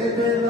Amen.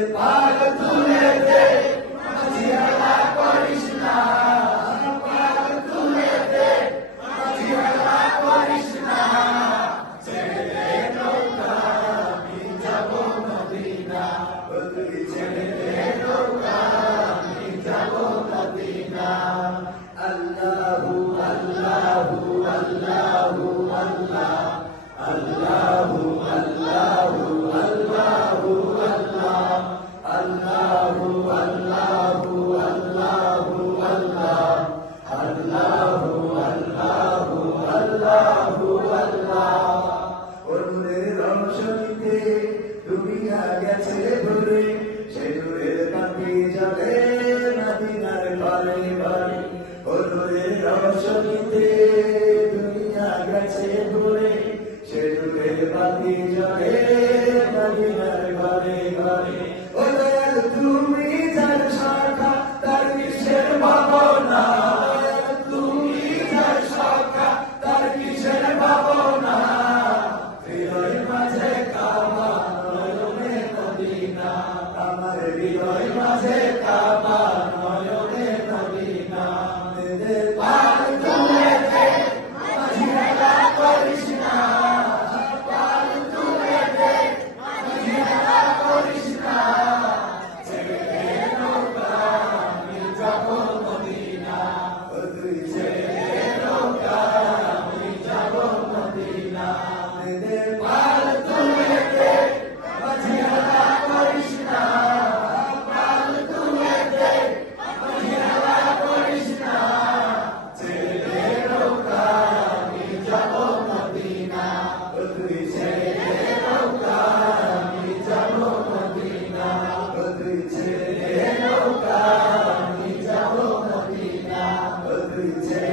separa. গেছে সে দূরের কাঁপি যাবে নাদিনার পারে বাড়ি ও দূরের রসনীতে দুনিয়া গেছে দূরে Hallelujah.